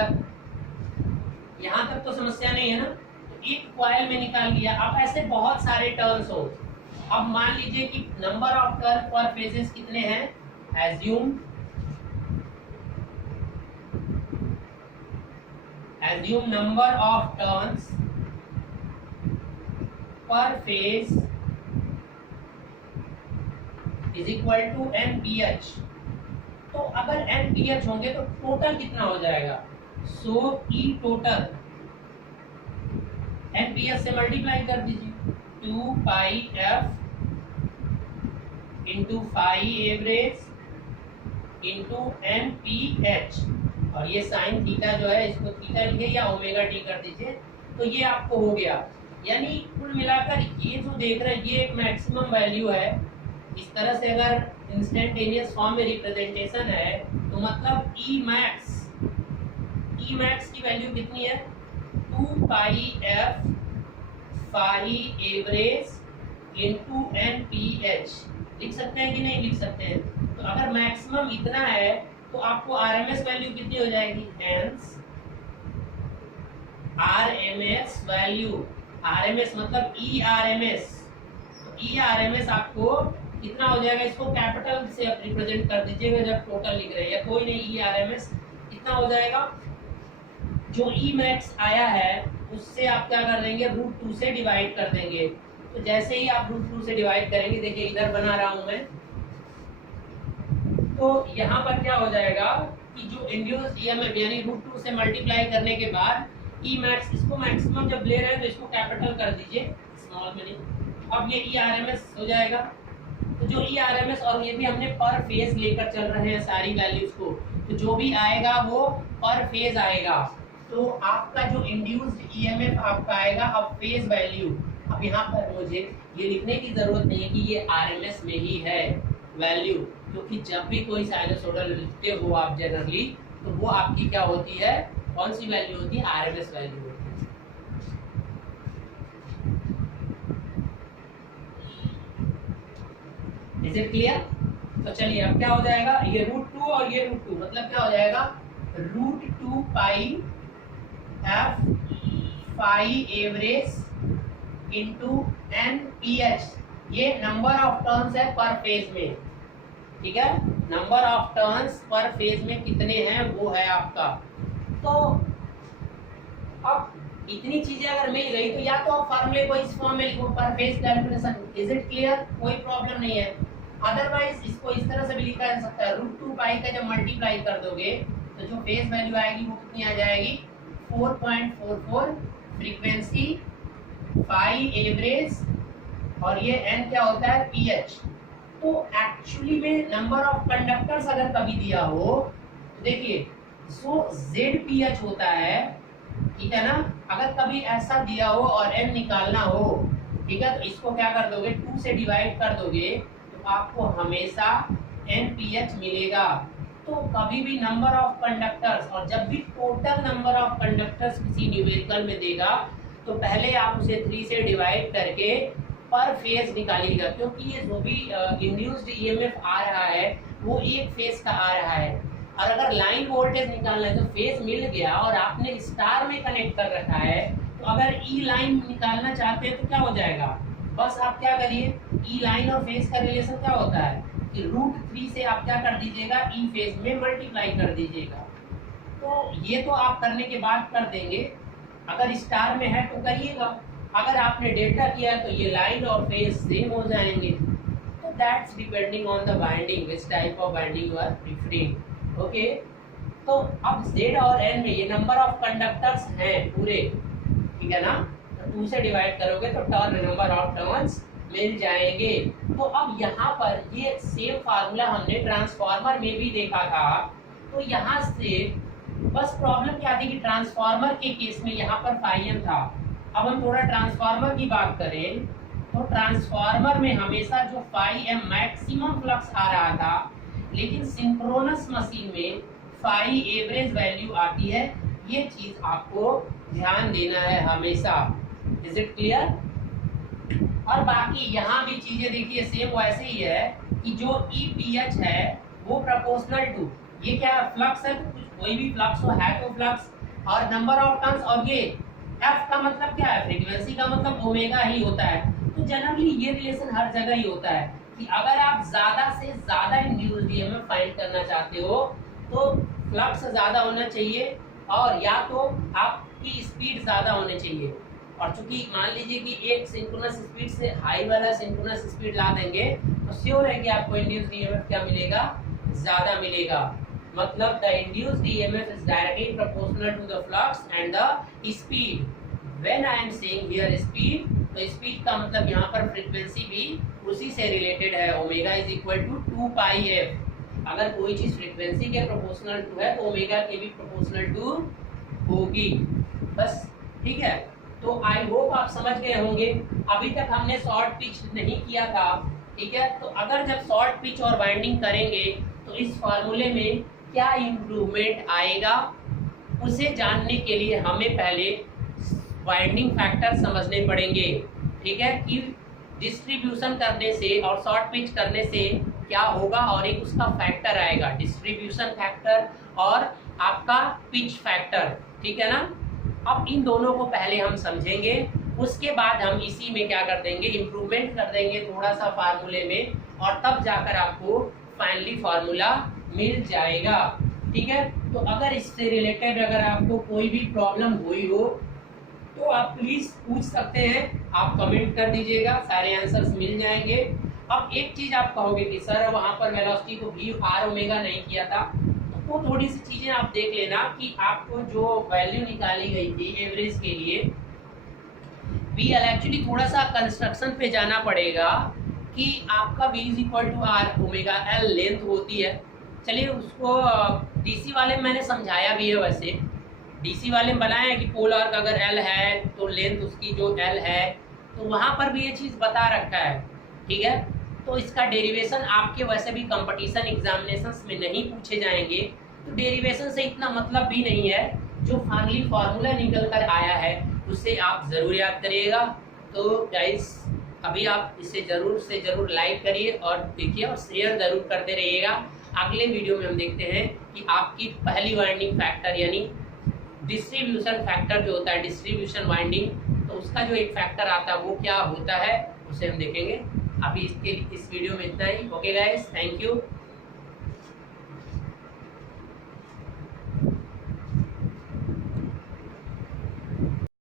तक तो समस्या नहीं है ना। तो एक कॉइल में निकाल लिया। अब ऐसे बहुत सारे टर्म्स हो, अब मान लीजिए कि number of turn per phases कितने हैं, assume number of turns per phase is equal to NPH। तो अगर NPH होंगे तो टोटल कितना हो जाएगा, सो E टोटल NPH से मल्टीप्लाई कर दीजिए, 2 pi F into phi average into NPH, और ये साइन थीटा जो है इसको थीटा लिखे या ओमेगा टी कर दीजिए, तो ये आपको हो गया। यानी कुल मिलाकर ये जो देख रहे हैं ये एक मैक्सिमम वैल्यू है। इस तरह से अगर इंस्टेंटेनियस फॉर्म में रिप्रेजेंटेशन है तो मतलब ई मैक्स की वैल्यू कितनी है, 2 pi F phi average into NPH। लिख सकते हैं कि नहीं लिख सकते हैं? तो अगर मैक्सिमम इतना है तो आपको RMS वैल्यू कितनी हो जाएगी, हेंस RMS वैल्यू, RMS मतलब ERMS, तो ERMS आपको कितना हो जाएगा, इसको कैपिटल से रिप्रेजेंट कर दीजिएगा जब टोटल लिख रहे हैं, या कोई नहीं, ERMS कितना हो जाएगा, जो E मैक्स आया है उससे आप क्या कर देंगे, √2 से डिवाइड कर देंगे। तो जैसे ही आप √2 से डिवाइड करेंगे, देखिए इधर बना रहा हूं मैं, तो यहाँ पर क्या हो जाएगा कि जो इंड्यूस्ड EMF यानी √2 से मल्टीप्लाई करने के बाद E मैक्स, इसको मैक्सिमम जब ले रहे हैं तो इसको कैपिटल कर दीजिए, स्मॉल में नहीं, अब ये ERMS हो जाएगा। तो जो ERMS, और ये भी हमने पर फेज लेकर चल रहे हैं सारी वैल्यूज को, तो जो भी आएगा वो पर फेज आएगा। तो आपका जो इंड्यूस्ड EMF आपका आएगा अब फेज वैल्यू। अब यहाँ पर मुझे ये लिखने की जरूरत नहीं है कि ये RMS में ही है वैल्यू, क्योंकि जब भी कोई साइनसोइडल लिखते हो आप जनरली, तो वो आपकी क्या होती है, कौन सी वैल्यू होती है, RMS वैल्यू होती है। Is it clear? तो चलिए अब क्या हो जाएगा, ये √2 और ये √2 मतलब क्या हो जाएगा, √2 pi F phi average into NPH, ये नंबर ऑफ टर्न्स है पर फेज में, ठीक है, number of turns per phase में कितने हैं वो है आपका। तो अब इतनी चीजें अगर मिल गई तो या तो आप फार्मूले को इस फॉर्म में लिखो, पर phase calculation. Is it clear? कोई प्रॉब्लम नहीं है। अदरवाइज इसको इस तरह से भी लिखा जा सकता है, √2 पाई का जब मल्टीप्लाई कर दोगे तो जो फेज वैल्यू आएगी वो कितनी आ जाएगी, 4.44 फ्रीक्वेंसी फाई एवरेज, और ये n क्या होता है, PH। तो एक्चुअली में नंबर ऑफ कंडक्टर्स अगर कभी दिया हो तो देखिए सो ZPH होता है, ठीक है ना, अगर कभी ऐसा दिया हो और n निकालना हो, ठीक है, तो इसको क्या कर दोगे, 2 से डिवाइड कर दोगे तो आपको हमेशा NPH मिलेगा। तो कभी भी नंबर ऑफ कंडक्टर्स, और जब भी टोटल नंबर ऑफ कंडक्टर्स किसी न्यूमेरिकल में देगा तो पहले आप उसे 3 से डिवाइड करके पर फेज निकालिएगा, क्योंकि ये जो भी इंड्यूस्ड EMF आ रहा है वो एक फेज का आ रहा है। और अगर लाइन वोल्टेज निकालना है तो फेज मिल गया और आपने स्टार में कनेक्ट कर रखा है, तो अगर ई लाइन निकालना चाहते हैं तो क्या हो जाएगा, बस आप क्या करिए, ई लाइन और फेज का रिलेशन क्या होता है कि √3 से आप क्या कर दीजिएगा, ई फेज में मल्टीप्लाई कर दीजिएगा। तो ये तो आप करने के बाद कर देंगे, अगर स्टार में है तो करिएगा, अगर आपने डेल्टा किया है तो ये लाइन और फेज सेम हो जाएंगे। तो that's depending on the binding, which type of binding you are preferring. Okay, तो अब Z और N में ये नंबर ऑफ कंडक्टर्स हैं पूरे, ठीक है ना, तो 2 से डिवाइड करोगे तो टर्न नंबर ऑफ टर्न्स मिल जाएंगे। तो अब यहाँ पर ये सेम फार्मूला हमने ट्रांसफार्मर में भी देखा था, तो यहाँ से बस प्रॉब्लम क्या थी कि ट्रांसफार्मर के केस में यहाँ पर φm था। अब हम थोड़ा ट्रांसफार्मर की बात करें तो ट्रांसफार्मर में हमेशा जो φm मैक्सिमम फ्लक्स आ रहा था, लेकिन सिंक्रोनस मशीन में फाई एवरेज वैल्यू आती है। ये चीज आपको ध्यान देना है हमेशा। Is it clear? और बाकी यहाँ भी चीजें देखिए सेम वैसे ही है कि जो EPH है वो प्रोपोर्शनल टू ये क्या फ्लक्स है, तो कोई भी फ्लक्स हो है तो फ्लक्स और नंबर ऑफ टर्न्स, और ये F का मतलब क्या है, फ्रीक्वेंसी का मतलब ओमेगा ही होता है। तो जनरली ये रिलेशन हर जगह ही होता है कि अगर आप ज्यादा से ज्यादा इंड्यूस्ड ईएमएफ फाइंड करना चाहते हो तो फ्लक्स ज्यादा होना चाहिए और या तो आपकी स्पीड ज्यादा होनी चाहिए। और चूंकि मान लीजिए कि एक सिंक्रोनस स्पीड से हाई वाला सिंक्रोनस स्पीड ला देंगे तो श्योर है कि आपको इंड्यूस्ड ईएमएफ क्या मिलेगा, ज्यादा मिलेगा। मतलब the induced EMF is directly proportional to the flux and the speed. When I am saying here speed, तो स्पीड का मतलब यहाँ पर फ्रीक्वेंसी भी उसी से रिलेटेड है। Omega is equal to 2 pi F. अगर कोई चीज फ्रीक्वेंसी के प्रोपोर्शनल टू है तो ओमेगा के भी प्रोपोर्शनल टू होगी। बस ठीक है, तो आई होप आप समझ गए होंगे। अभी तक हमने शॉर्ट पिच नहीं किया था, ठीक है। तो अगर जब शॉर्ट पिच और वाइंडिंग करेंगे तो इस फार्मूले में क्या इम्प्रूवमेंट आएगा, उसे जानने के लिए हमें पहले वाइंडिंग फैक्टर समझने पड़ेंगे, ठीक है, कि डिस्ट्रीब्यूशन करने से और शॉर्ट पिच करने से क्या होगा और एक उसका फैक्टर आएगा, डिस्ट्रीब्यूशन फैक्टर और आपका पिच फैक्टर, ठीक है ना। अब इन दोनों को पहले हम समझेंगे, उसके बाद हम इसी में क्या कर देंगे, इम्प्रूवमेंट कर देंगे थोड़ा सा फार्मूले में, और तब जाकर आपको फाइनली फार्मूला मिल जाएगा, ठीक है। तो अगर इससे रिलेटेड अगर आपको कोई भी प्रॉब्लम हुई हो तो आप प्लीज पूछ सकते हैं, आप कमेंट कर दीजिएगा, सारे आंसर्स मिल जाएंगे। अब एक चीज आप कहोगे कि सर वहां पर वेलोसिटी को भी आर ओमेगा नहीं किया था, तो वो थोड़ी सी चीजें आप देख लेना कि आपको जो वैल्यू निकाली गई थी एवरेज के लिए, वी एक्चुअली थोड़ा सा कंस्ट्रक्शन पे जाना पड़ेगा कि आपका v is equal to R omega L length होती है। चलिए उसको डीसी वाले में मैंने समझाया भी है, वैसे डीसी वाले में बनाया है कि पोल आर्क अगर एल है तो लेंथ उसकी जो एल है, तो वहाँ पर भी ये चीज़ बता रखा है, ठीक है। तो इसका डेरिवेशन आपके वैसे भी कंपटीशन एग्जामिनेशंस में नहीं पूछे जाएंगे, तो डेरिवेशन से इतना मतलब भी नहीं है। जो फाइनली फार्मूला निकल कर आया है उसे आप ज़रूर याद करिएगा। तो गाइस अभी आप इसे ज़रूर से ज़रूर लाइक करिए और देखिए और शेयर ज़रूर करते रहिएगा। अगले वीडियो में हम देखते हैं कि आपकी पहली वाइंडिंग फैक्टर यानी डिस्ट्रीब्यूशन फैक्टर जो होता है, डिस्ट्रीब्यूशन वाइंडिंग, तो उसका जो एक फैक्टर आता है वो क्या होता है उसे हम देखेंगे। अभी इस वीडियो में इतना ही। Okay guys, thank you.